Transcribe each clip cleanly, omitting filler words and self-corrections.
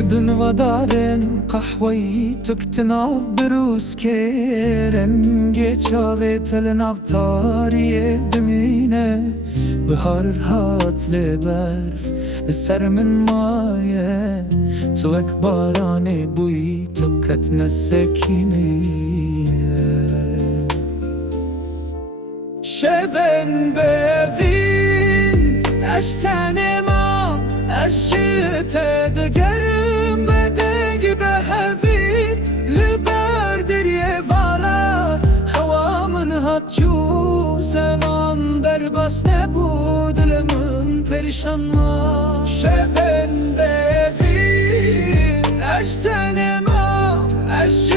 لبن ودارن قهوه‌ای تکتناف بروز کرن گچاوه تلناف تاریه دمینه بهار هات لبرف لسر من مایه تو اک بارانه بوی تو کتن سکینیه شون ببین اشتن ما اشت دگرم بدنگ به هفی لبر دریه والا خوامن هات جو زمان در بس نبود لمن پریشان ما شون ببین اشتن ما اشت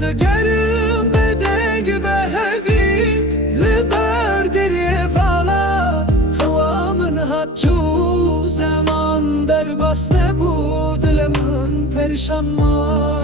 دگرم بدنگ به هفی لبر دریه والا خوامن هات جو زمان در بس نبود لمن پریشان ما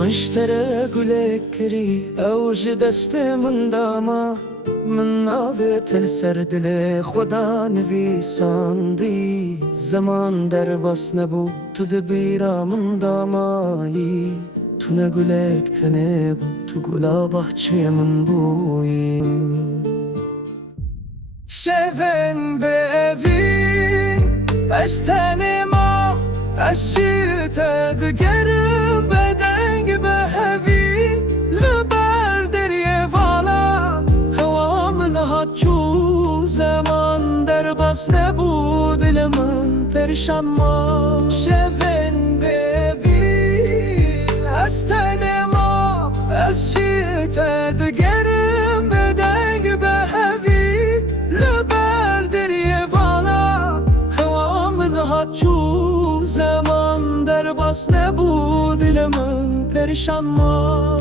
مشترى قولك كري اوج دست من داما من نافت السرد لي خدا نویسان دی زمان در بس نبو تو دبیرا من دامایی تو نگولک تنه بو تو گلا bahçe من بوی شون بevin اشتن ما اشت دگرم بدنگ به هفی لبر دریه والا خوامن هات چو زمان در بس نبود لمن پریشان ما شون بevin اشتن ما اشت دگرم بدنگ به هفی لبر دریه والا خوامن هات چو زمان در بس نبود لمن پریشان ما